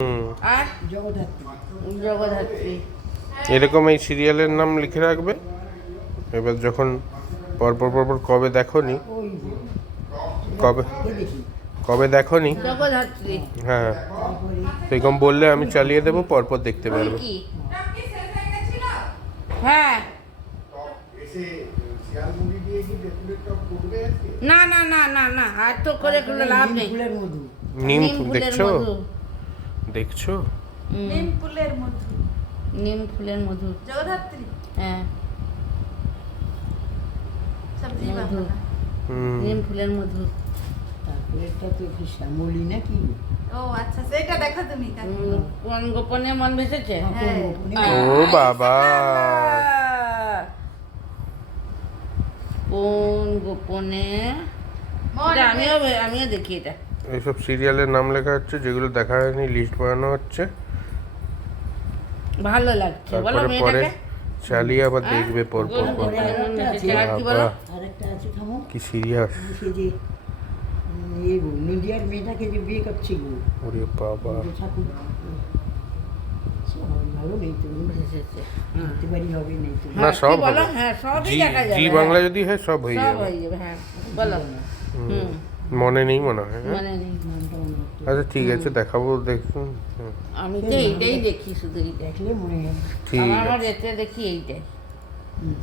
আর জগদ্ধাত্রী এরকম এই সিরিয়ালের নাম লিখে রাখবে। এবার যখন পরপর পরপর কবে দেখোনি, কবে কবে দেখোনি, জগদ্ধাত্রী হ্যাঁ সেরকম বললে আমি চালিয়ে দেবো, পরপর দেখতে পারবে। কি হ্যাঁ না না না না না আর তো করে কোনো লাভ নেই। নিম ফুলের দেখছো, মধু। দেখছো নিম ফুলের মধু, নিম ফুলের মধু। জগদ্ধাত্রী হ্যাঁ সবজি মধু। বাংলা। নিম ফুলের মধু। তারপরেটা তো কি শ্যামলী নাকি? ও আচ্ছা, সেটা দেখো তুমি কাকি। কোন গোপনে মন ভেসেছে? হ্যাঁ। ও বাবা, কোন গোপনে মনে এটা আমিও দেখি এটা। এইসব সিরিয়ালের নাম লেখা হচ্ছে, যেগুলো দেখা হয়নি লিস্ট বানানো হচ্ছে, ভালো লাগছে বলো তারপরে পরে মেয়েটাকে। চালিয়ে আবার দেখবে পরপর কোন পরপর। গোপনে মন ভেসেছে আর কি বলো? আরেকটা আছে থামো, কি সিরিয়াস, সে যে এই নদিয়ার মেয়েটাকে যে বিয়ে করছে গো, ওরে বাবা। ঠাকুর ভালো নেই তো, ভেসেছে। দেখতে পারি হবে নেই তো। না, হ্যাঁ, সব কি বলো? হবে। হ্যাঁ সবই জি দেখা যাবে। জি হ্যাঁ। বাংলা যদি হয় সব হয়ে সব যাবে। হয়ে যাবে হ্যাঁ বলো। হুম মনে নেই মনে হয়, হ্যাঁ? মানে নেই। নামটা মনে হচ্ছে। আচ্ছা ঠিক আছে, দেখাবো দেখুন। আমি তো এইটাই দেখি শুধু এইটাই। দেখলে মনে হয়। ঠিক আমার আছে। এতে দেখি এইটাই। হুম।